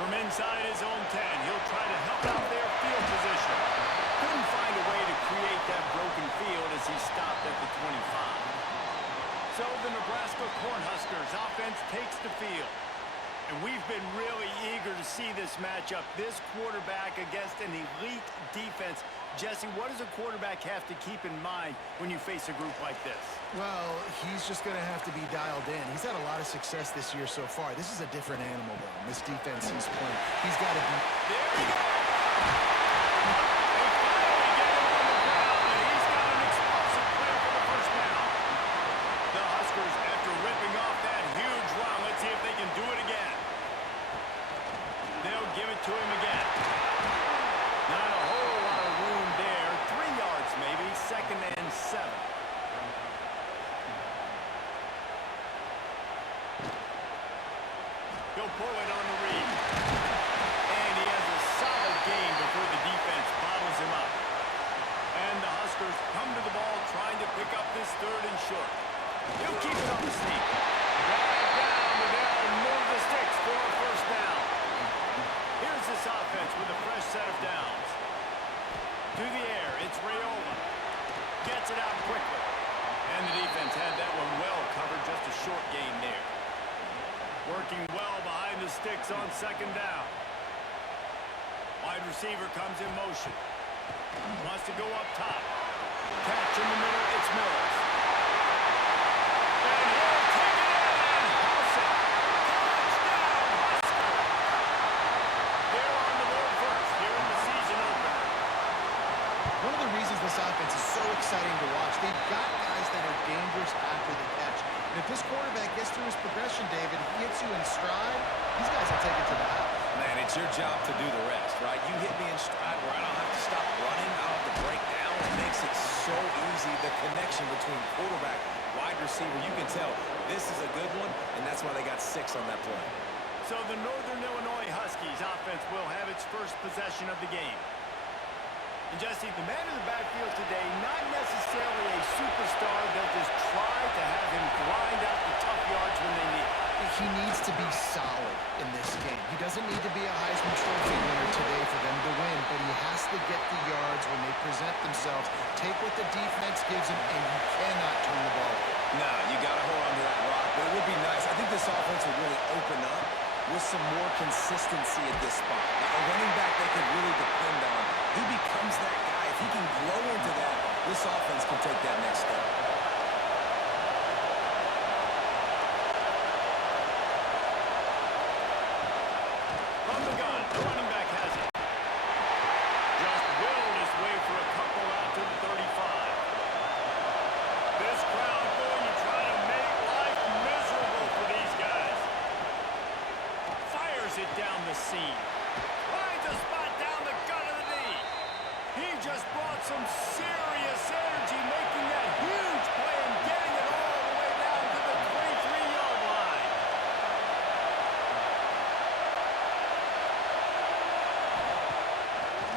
From inside his own 10, he'll try to help out their field position. Couldn't find a way to create that broken field as he stopped at the 25. So the Nebraska Cornhuskers offense takes the field. And we've been really eager to see this matchup, this quarterback against an elite defense. Jesse, what does a quarterback have to keep in mind when you face a group like this? Well, he's just going to have to be dialed in. He's had a lot of success this year so far. This is a different animal, though. This defense he's playing, he's got to be... There we go! They finally get him on the ground, and he's got an explosive play for the first down. The Huskers, after ripping off that huge run, let's see if they can do it again. They'll give it to him again. Not a whole lot of room there. 3 yards maybe, 2nd and 7. He'll pull it on the read. And he has a solid gain before the defense bottles him up. And the Huskers come to the ball trying to pick up this 3rd and short. He'll keep it on the sneak. Right down, but they'll move the sticks for a first down. Here's this offense with a fresh set of downs. To the air, it's Raiola. Gets it out quickly. And the defense had that one well covered, just a short gain there. Working well behind the sticks on 2nd down. Wide receiver comes in motion. Wants to go up top. Catch in the middle, it's Mills. And he'll take it in and house it. Touchdown, Husker. They're on the board first here in the season opener. One of the reasons this offense is so exciting to watch, they've got guys that are dangerous after the catch. And if this quarterback gets through his progression, David, he hits you in stride, these guys will take it to the house. Man, it's your job to do the rest, right? You hit me in stride where I don't have to stop running, I don't have to break down. It makes it so easy, the connection between quarterback, wide receiver. You can tell this is a good one, and that's why they got 6 on that play. So the Northern Illinois Huskies offense will have its first possession of the game. And Jesse, the man in the backfield today, not necessarily a superstar. They'll just try to have him grind out the tough yards when they need it. He needs to be solid in this game. He doesn't need to be a Heisman Trophy winner today for them to win, but he has to get the yards when they present themselves. Take what the defense gives him, and you cannot turn the ball over. No, you got to hold on to that rock. But it would be nice. I think this offense will really open up with some more consistency at this spot. Like a running back they can really depend on. He becomes that guy. If he can grow into that, this offense can take that next step. From the gun, the running back has it. Just willed his way for a couple out to the 35. This crowd going to try to make life miserable for these guys. Fires it down the seam. Finds a spot down the gut of the knee. He just brought some serious energy, making that huge play and getting it all the way down to the 23-yard line.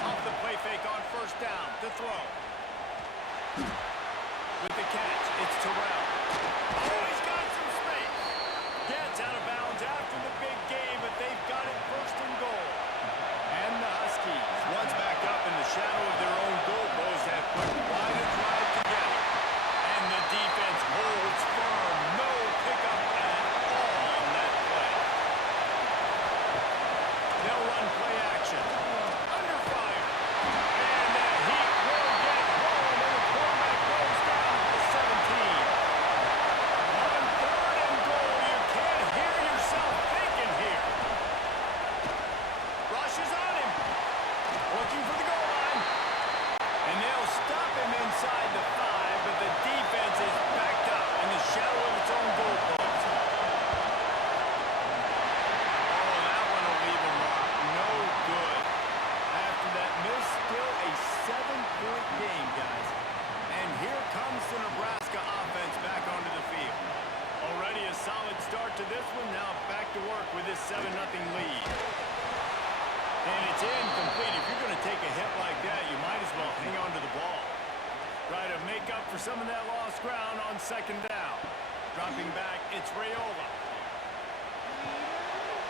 Off the play fake on first down, to throw. With the catch, it's Terrell. Oh, he's got some space. Gets out of bounds after the big game, but they've got it 1st and goal. And the Huskies, once back up in the shadow of their own goalpost, have put quite a drive together. And the defense holds firm. No pickup at all on that play. They'll run play action. Under fire. And that heat will get home, and the quarterback goes down to the 17. On 3rd and goal, you can't hear yourself thinking here. Rushes on him. Looking for the goal line. And they'll stop him inside the 5, but the defense is backed up in the shadow of its own goalpost. Oh, that one will leave a mark. No good. After that miss, still a 7-point game, guys. And here comes the Nebraska offense back onto the field. Already a solid start to this one. Now back to work with this 7-0 lead. And it's incomplete. If you're going to take a hit like that, you might as well hang on to the ball. Try to make up for some of that lost ground on 2nd down. Dropping back, it's Raiola.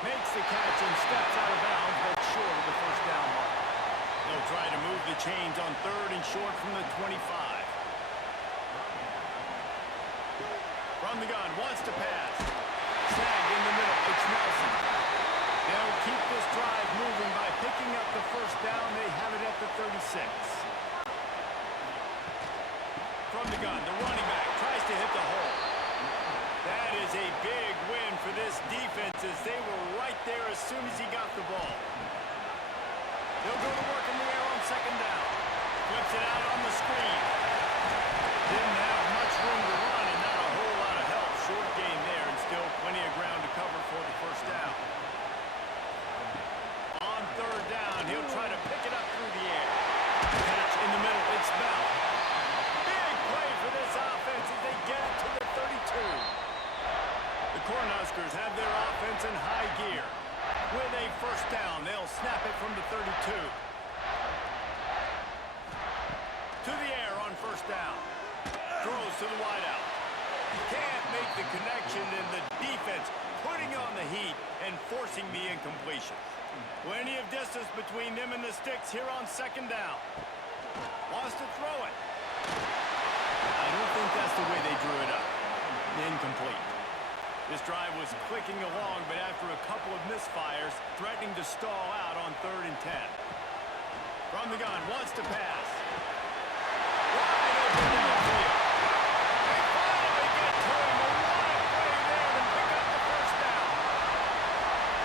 Makes the catch and steps out of bounds, but short of the first down mark. They'll try to move the chains on 3rd and short from the 25. From the gun, wants to pass. Snagged in the middle, it's Nelson. They'll keep this drive moving by picking up the first down. They have it at the 36. From the gun, the running back tries to hit the hole. That is a big win for this defense as they were right there as soon as he got the ball. They'll go to work in the air on 2nd down. Flips it out on the screen. Didn't have much room to run and not a whole lot of help. Short gain there and still plenty of ground to cover for the first down. On 3rd down, he'll try to pick it up through the air. Catch in the middle, it's Bell. Big play for this offense as they get it to the 32. The Cornhuskers have their offense in high gear. With a first down, they'll snap it from the 32. To the air on first down. Throws to the wideout. Can't make the connection, and the defense putting on the heat and forcing the incompletion. Plenty of distance between them and the sticks here on 2nd down. Wants to throw it. I don't think that's the way they drew it up. Incomplete. This drive was clicking along, but after a couple of misfires, threatening to stall out on 3rd and 10. From the gun, wants to pass. Wide open downfield. They finally get to him. A wide play there to pick up the first down.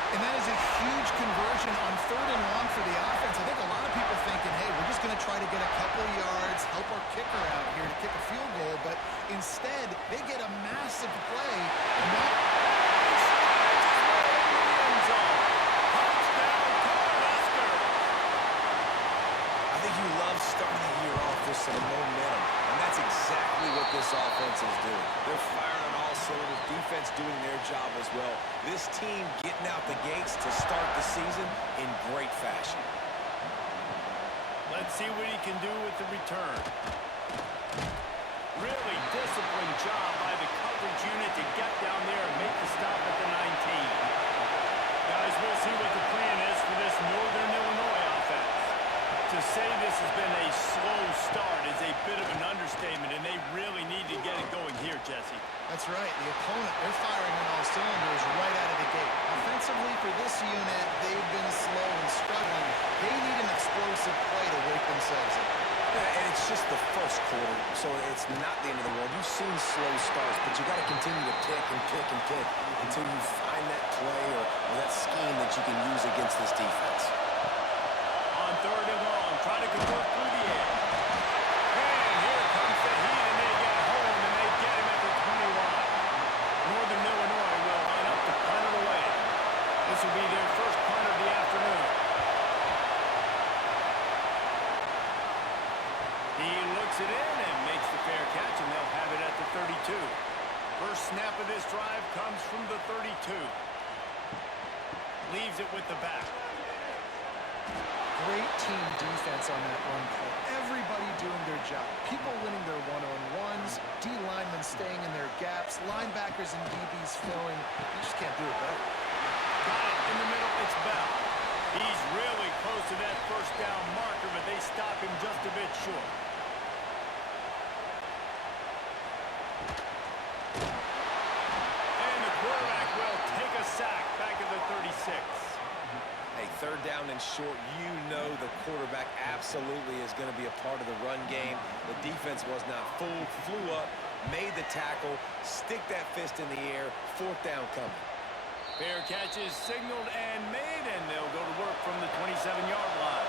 And that is a huge conversion on 3rd and 1 for the offense. I think a lot of people thinking, hey, we're just going to try to get a couple of yards, help our kicker out here to kick a field goal, but instead, they get a massive play. I think you love starting the year off with some momentum, and that's exactly what this offense is doing. They're firing on all cylinders, defense doing their job as well. This team getting out the gates to start the season in great fashion. Let's see what he can do with the return. Really disciplined job by the coverage unit to get down there and make the stop at the 19. Guys, we'll see what the plan is for this Northern Illinois offense. To say this has been a slow start is a bit of an understatement, and they really need to get it going here, Jesse. That's right. The opponent, they're firing on all cylinders right out of the gate. Offensively, for this unit, they've been slow and struggling. They need an explosive play to wake themselves up. Yeah, and it's just the first quarter, so it's not the end of the world. You've seen slow starts, but you got to continue to pick and pick and pick until you find that play or that scheme that you can use against this defense. On 3rd and long, try to convert through the air. And here comes the heat, and they get home, and they get him at the 21. Northern Illinois will line up to punt it away. This will be their first punt of the afternoon. He looks it in and makes the fair catch, and they'll have it at the 32. First snap of this drive comes from the 32. Leaves it with the back. Great team defense on that run play. Everybody doing their job. People winning their one-on-ones, D linemen staying in their gaps, linebackers and DBs filling. You just can't do it better. Got it in the middle, it's Bell. He's really close to that first down marker, but they stop him just a bit short. And the quarterback will take a sack back at the 36. Hey, 3rd down and short, you know the quarterback absolutely is going to be a part of the run game. The defense was not fooled, flew up, made the tackle, stick that fist in the air, 4th down coming. Fair catch is signaled and made, and they'll go to work from the 27-yard line.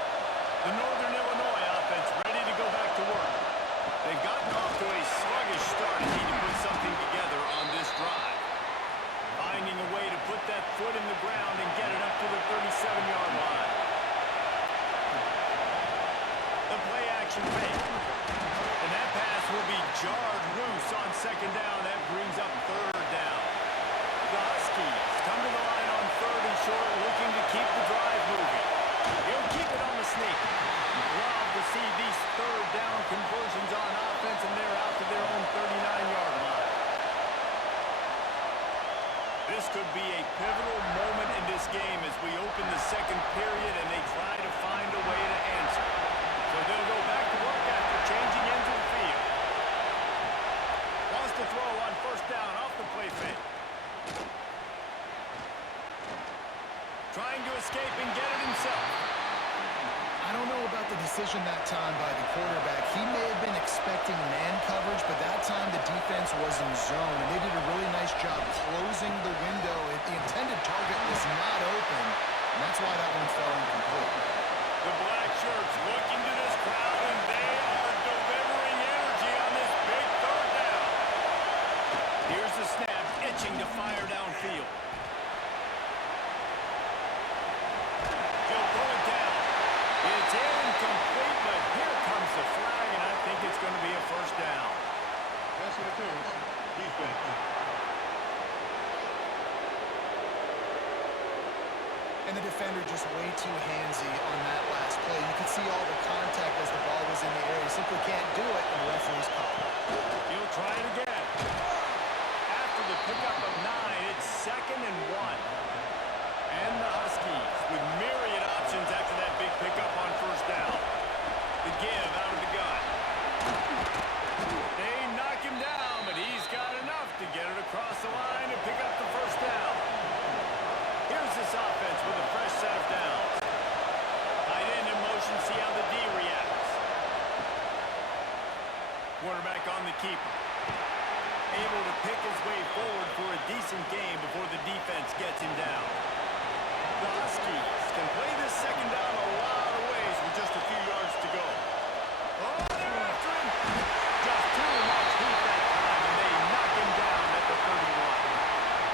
The Northern Illinois offense ready to go back to work. They've gotten off to a sluggish start and need to put something together on this drive. Finding a way to put that foot in the ground and get it up to the 37-yard line. The play action fake. And that pass will be jarred loose on 2nd down. That brings up 3rd down. The Huskies come to the line on 3rd and short, looking to keep the drive moving. He'll keep it on the sneak. Love to see these 3rd down conversions on offense, and they're out to their own 39-yard line. This could be a pivotal moment in this second period, and they try to find a way to answer. So they'll go back to work after changing into the field. Wants to throw on first down off the play fake. Trying to escape and get it himself. I don't know about the decision that time by the quarterback. He may have been expecting man coverage, but that time the defense was in zone, and they did a really nice job closing the window. The intended target was not open, and that's why that one fell incomplete. The black shirts looking to this crowd, and they are delivering energy on this big third down. Here's the snap, itching to fire downfield. He'll pull it down. It's incomplete, but here comes the flag, and I think it's going to be a first down. Pass interference, defense. And the defender just way too handsy on that last play. You could see all the contact as the ball was in the air. He simply can't do it, and the referee's call. He'll try it again. After the pickup of 9, it's 2nd and 1. And the Huskies with myriad options after that big pickup on first down. The give out of the gun. They knock him down, but he's got enough to get it across the line and pick up the first down. Here's this offense with a fresh set of downs. Tight end in motion, see how the D reacts. Quarterback on the keeper. Able to pick his way forward for a decent game before the defense gets him down. The Huskies can play this second down a lot of ways with just a few yards to go. Oh, they're after him. Just too much heat that time, and they knock him down at the 31.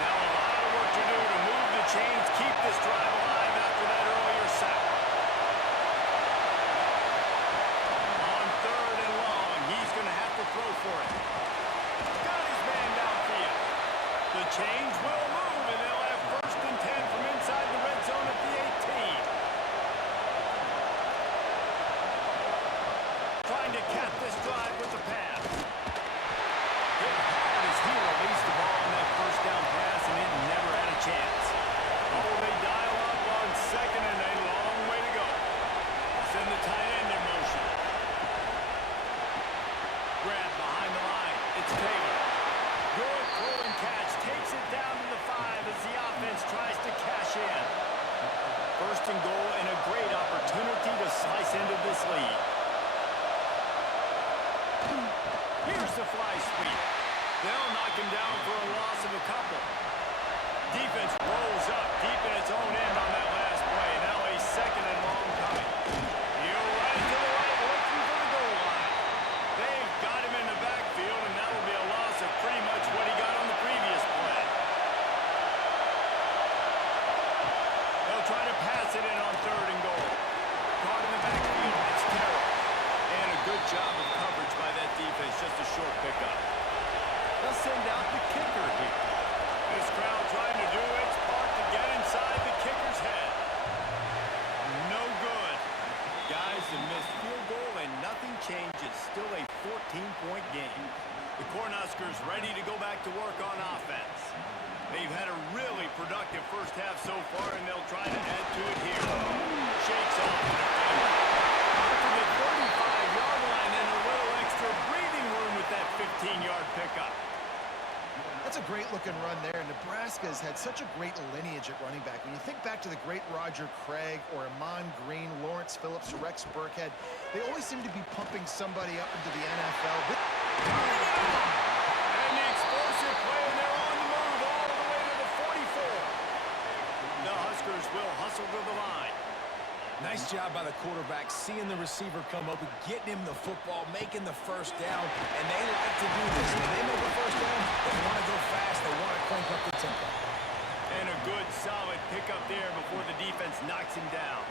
Now a lot of work to do to move the chains, keep this drive alive after that earlier sack. On 3rd and long, he's going to have to throw for it. Got his man downfield. The chains will move, and they'll have 1st and 10 from inside the red zone at the 18. Trying to cap this drive with the pass. Hit hard as he released the ball on that first down pass, and it never had a chance. Oh, they dial up on 2nd, and a long way to go. Send the tight end in motion. Grab behind the line. It's Taylor. Good throw and catch. Takes it down to the 5 as the offense tries to cash in. 1st and goal, and a great opportunity to slice into this lead. Here's the fly sweep. They'll knock him down for a loss of a couple. Defense rolls up deep in its own end on that last play. Now a 2nd and long coming. He'll run to the right, looking for the goal line. They've got him in the backfield, and that will be a loss of pretty much what he got on the previous play. They'll try to pass it in on 3rd and goal. Caught in the backfield, it's Terrell. And a good job of coverage by that defense, just a short pickup. They'll send out the kicker here. This crowd trying to do its part to get inside the kicker's head. No good. Guys, a missed field goal and nothing changes. Still a 14-point game. The Cornhuskers ready to go back to work on offense. They've had a really productive first half so far, and they'll try to add to it here. Shakes off the defender. After the 35-yard line and a little extra breathing room with that 15-yard pickup. That's a great-looking run there. Nebraska has had such a great lineage at running back. When you think back to the great Roger Craig or Amon Green, Lawrence Phillips, Rex Burkhead, they always seem to be pumping somebody up into the NFL. And the explosive play, and they're on the move all the way to the 44. The Huskers will hustle to the line. Nice job by the quarterback, seeing the receiver come open, getting him the football, making the first down, and they like to do this. When they make a first down, they want to go fast, they want to crank up the tempo. And a good, solid pickup there before the defense knocks him down.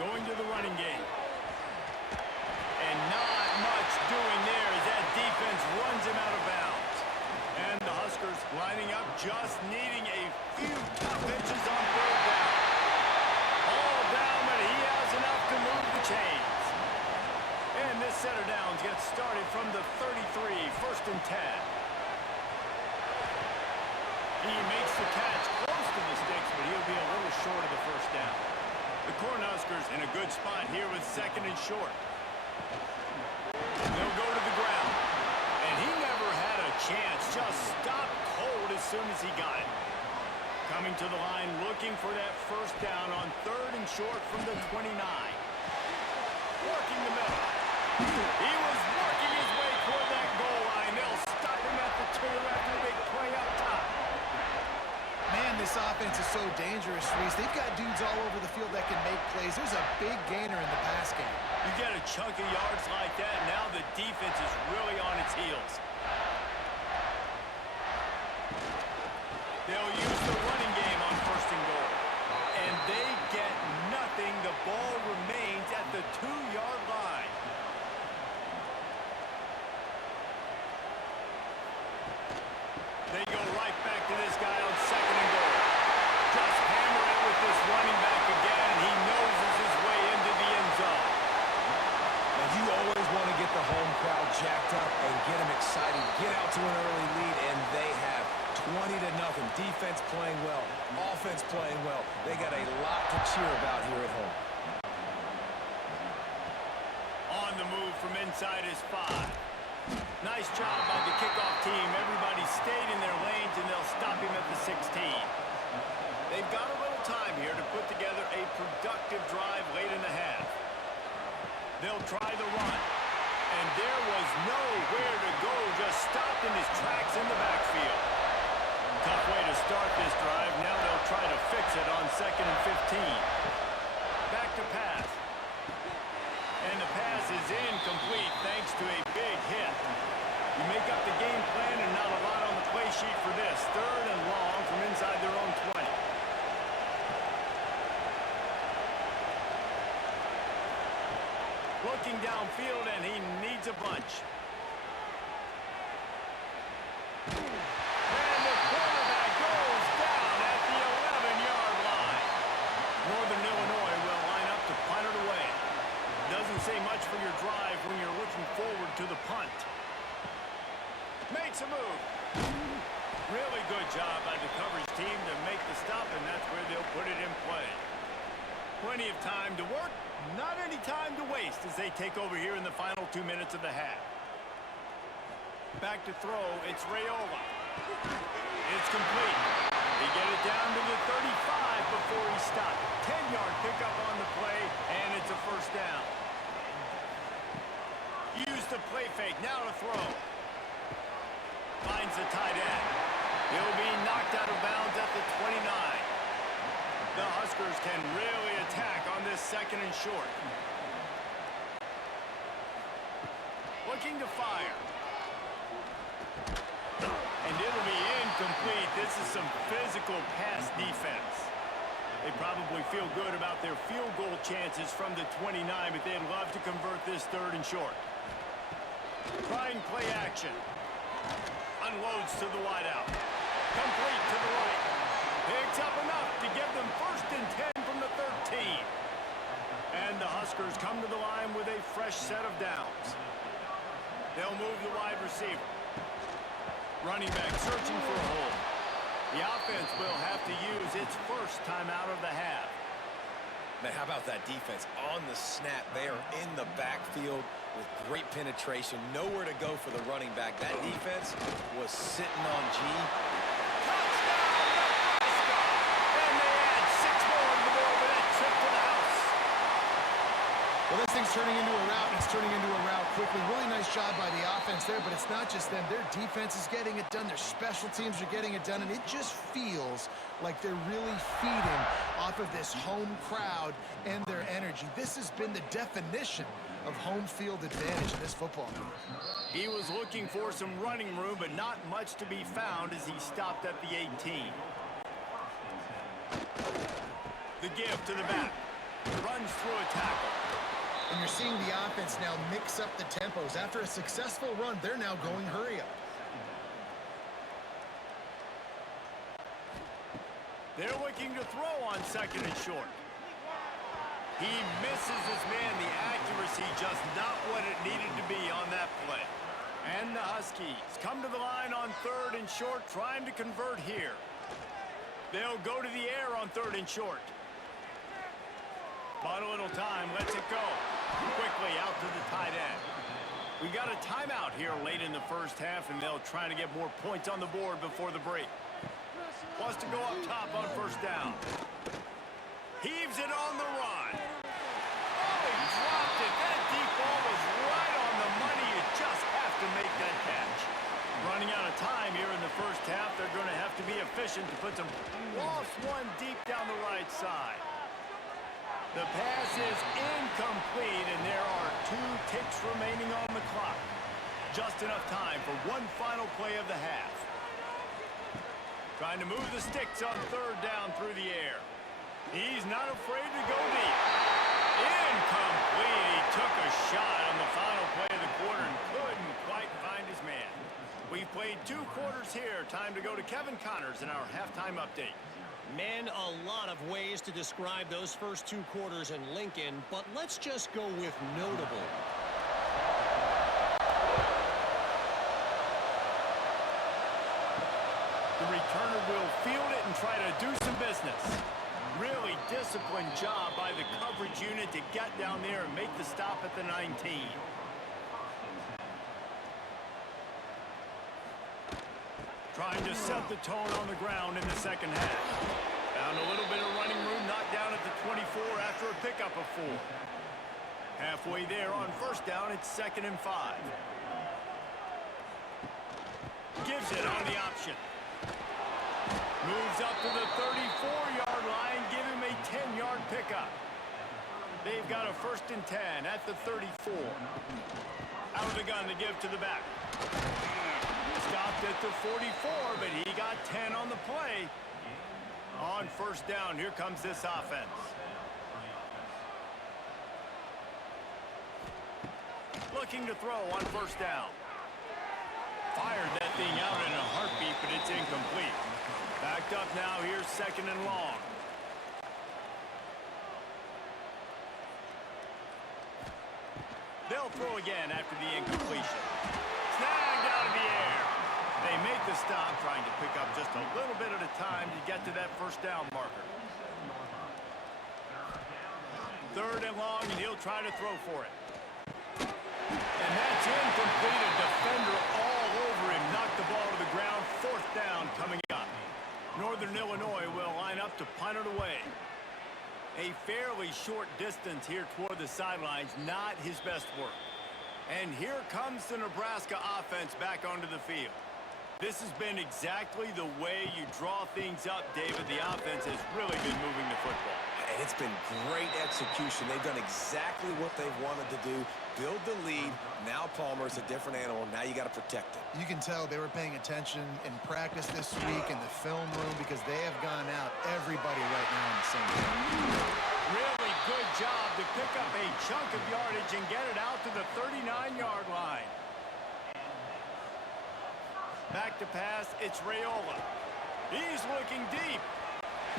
Going to the running game. And not much doing there as that defense runs him out of bounds. And the Huskers lining up, just needing a few tough inches on 3rd down. All down, but he has enough to move the chains. And this set of downs gets started from the 33, 1st and 10. a catch close to the sticks, but he'll be a little short of the first down. The Cornhuskers in a good spot here with 2nd and short. They'll go to the ground. And he never had a chance. Just stopped cold as soon as he got it. Coming to the line, looking for that first down on 3rd and short from the 29. Working the middle. He was working his way toward that goal line. They'll stop him at the 2 after a big play up top. Man, this offense is so dangerous, Reese. They've got dudes all over the field that can make plays. There's a big gainer in the pass game. You get a chunk of yards like that, now the defense is really on its heels. They'll use the running game on 1st and goal. And they get nothing. The ball remains at the 2-yard line. They go right back to this guy on 2nd and goal. Just hammer it with this running back again. He noses his way into the end zone. Now, you always want to get the home crowd jacked up and get them excited. Get out to an early lead, and they have 20-0. Defense playing well. Offense playing well. They got a lot to cheer about here at home. On the move from inside his 5. Nice job by the kickoff team. Everybody stayed in their lanes, and they'll stop him at the 16. They've got a little time here to put together a productive drive late in the half. They'll try the run. And there was nowhere to go, just stopped in his tracks in the backfield. Tough way to start this drive. Now they'll try to fix it on 2nd and 15. Back to pass. And the pass is incomplete thanks to a big hit. You make up the game plan and not a lot on the play sheet for this. 3rd and long from inside their own 20. Looking downfield, and he needs a bunch. And the quarterback goes down at the 11-yard line. Northern Illinois will line up to punt it away. Doesn't say much for your drive when you're looking forward to the punt. Makes a move. Really good job by the coverage team to make the stop, and that's where they'll put it in play. Plenty of time to work, not any time to waste as they take over here in the final 2 minutes of the half. Back to throw, it's Raiola. It's complete. They get it down to the 35 before he stopped. 10-yard pickup on the play, and it's a first down. Use the play fake, now to throw. Finds the tight end. He'll be knocked out of bounds at the 29. The Huskers can really attack on this 2nd and short. Looking to fire. And it'll be incomplete. This is some physical pass defense. They probably feel good about their field goal chances from the 29, but they'd love to convert this 3rd and short. Trying play action. Unloads to the wideout. Complete to the right. Picks up enough to give them 1st and 10 from the 13. And the Huskers come to the line with a fresh set of downs. They'll move the wide receiver. Running back searching for a hole. The offense will have to use its first timeout of the half. Man, how about that defense? On the snap, they are in the backfield with great penetration. Nowhere to go for the running back. That defense was sitting on G. Touchdown, Nebraska! And they add 6 more on the board with that trip to the house. Well, this thing's turning into a rout, and it's turning into a rout quickly. Really nice job by the offense there, but it's not just them. Their defense is getting it done. Their special teams are getting it done, and it just feels like they're really feeding off of this home crowd and their energy. This has been the definition of home field advantage in this football game. He was looking for some running room, but not much to be found as he stopped at the 18. The give to the back. Runs through a tackle. And you're seeing the offense now mix up the tempos. After a successful run, they're now going hurry up. They're looking to throw on 2nd and short. He misses his man. The accuracy just not what it needed to be on that play. And the Huskies come to the line on 3rd and short, trying to convert here. They'll go to the air on 3rd and short. Bought a little time, lets it go. Quickly out to the tight end. We got a timeout here late in the first half, and they'll try to get more points on the board before the break. Wants to go up top on 1st down. Heaves it on the run. Oh, he dropped it. That deep ball was right on the money. You just have to make that catch. Running out of time here in the first half. They're going to have to be efficient to put some lofts one deep down the right side. The pass is incomplete, and there are 2 ticks remaining on the clock. Just enough time for one final play of the half. Trying to move the sticks on 3rd down through the air. He's not afraid to go deep. Incomplete. He took a shot on the final play of the quarter and couldn't quite find his man. We've played 2 quarters here. Time to go to Kevin Connors in our halftime update. Man, a lot of ways to describe those first 2 quarters in Lincoln, but let's just go with notable. The returner will field it and try to do some business. Really disciplined job by the coverage unit to get down there and make the stop at the 19. Trying to set the tone on the ground in the second half. Found a little bit of running room, knocked down at the 24 after a pickup of 4. Halfway there on 1st down, it's 2nd and 5. Gives it on the option. Moves up to the 34-yard line, give him a 10-yard pickup. They've got a 1st and 10 at the 34. Out of the gun to give to the back. Stopped at the 44, but he got 10 on the play. On 1st down, here comes this offense. Looking to throw on 1st down. Fired that thing out in a heartbeat, but it's incomplete. Backed up now, here's 2nd and long. They'll throw again after the incompletion. Snagged out of the air. They make the stop, trying to pick up just a little bit at a time to get to that 1st down marker. 3rd and long, and he'll try to throw for it. And that's incomplete. A defender all over him. Knocked the ball to the ground. 4th down coming up. Northern Illinois will line up to punt it away. A fairly short distance here toward the sidelines. Not his best work. And here comes the Nebraska offense back onto the field. This has been exactly the way you draw things up, David. The offense has really been moving the football. And it's been great execution. They've done exactly what they've wanted to do. Build the lead. Now Palmer's a different animal. Now you got to protect it. You can tell they were paying attention in practice this week in the film room because they have gone out everybody right now in the same game. Really good job to pick up a chunk of yardage and get it out to the 39-yard line. Back to pass, it's Raiola. He's looking deep.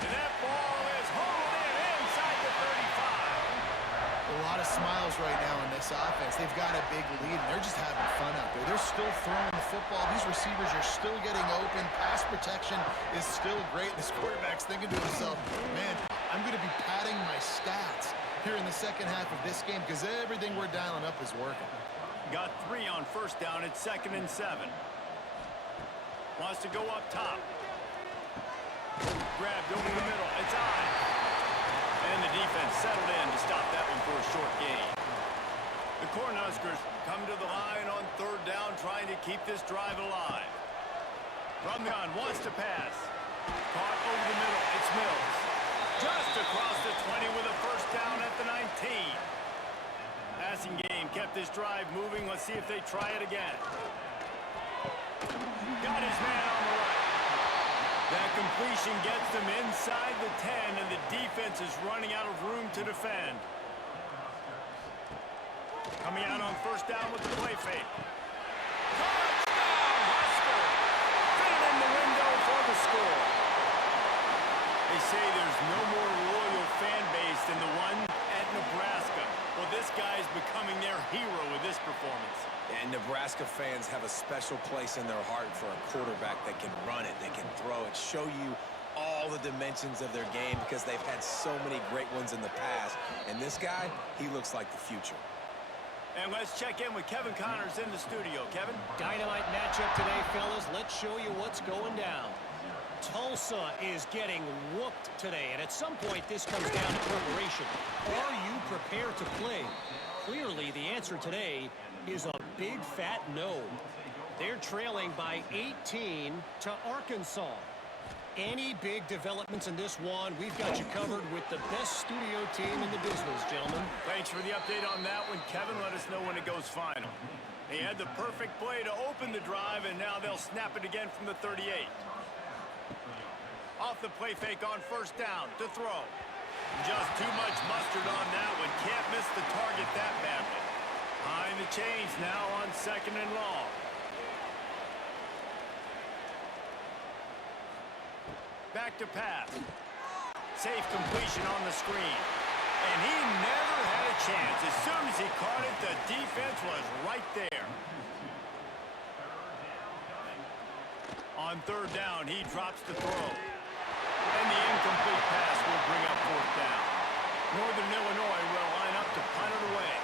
And that ball is hauled in inside the 35. A lot of smiles right now in this offense. They've got a big lead, and they're just having fun out there. They're still throwing the football. These receivers are still getting open. Pass protection is still great. This quarterback's thinking to himself, man, I'm going to be padding my stats here in the second half of this game because everything we're dialing up is working. Got 3 on 1st down. It's 2nd and 7. Wants to go up top. Grabbed over the middle. It's on. And the defense settled in to stop that one for a short gain. The Cornhuskers come to the line on 3rd down, trying to keep this drive alive. From the gun, wants to pass. Caught over the middle. It's Mills. Just across the 20 with a 1st down at the 19. Passing game kept this drive moving. Let's see if they try it again. Got his man on the right. That completion gets them inside the 10, and the defense is running out of room to defend. Coming out on 1st down with the play fake. Touchdown, Husker! Fit in the window for the score. They say there's no more loyal fan base than the one at Nebraska. Well, this guy's becoming their hero with this performance. And Nebraska fans have a special place in their heart for a quarterback that can run it, that can throw it, show you all the dimensions of their game because they've had so many great ones in the past. And this guy, he looks like the future. And let's check in with Kevin Connors in the studio. Kevin? Dynamite matchup today, fellas. Let's show you what's going down. Tulsa is getting whooped today, and at some point this comes down to preparation. Are you prepared to play? Clearly, the answer today is a big fat no. They're trailing by 18 to Arkansas. Any big developments in this one, we've got you covered with the best studio team in the business, gentlemen. Thanks for the update on that one, Kevin. Let us know when it goes final. They had the perfect play to open the drive, and now they'll snap it again from the 38. Off the play fake on first down to throw. Just too much mustard on that one. Can't miss the target that badly. Behind the chains now on 2nd and long. Back to pass. Safe completion on the screen. And he never had a chance. As soon as he caught it, the defense was right there. On 3rd down, he drops the throw. And the incomplete pass will bring up 4th down. Northern Illinois will line up to punt it away.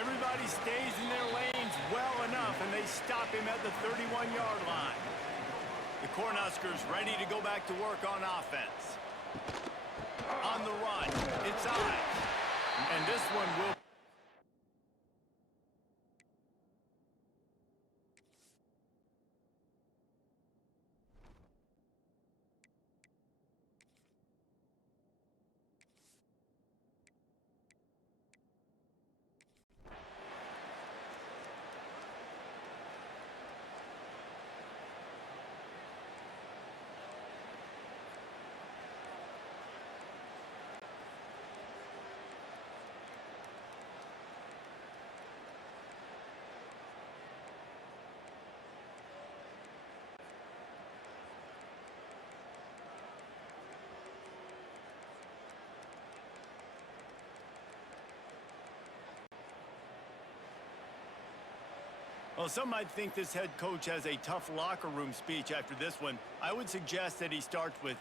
Everybody stays in their lanes well enough, and they stop him at the 31-yard line. The Cornhuskers ready to go back to work on offense. On the run, it's Ives. And this one will... Well, some might think this head coach has a tough locker room speech after this one. I would suggest that he starts with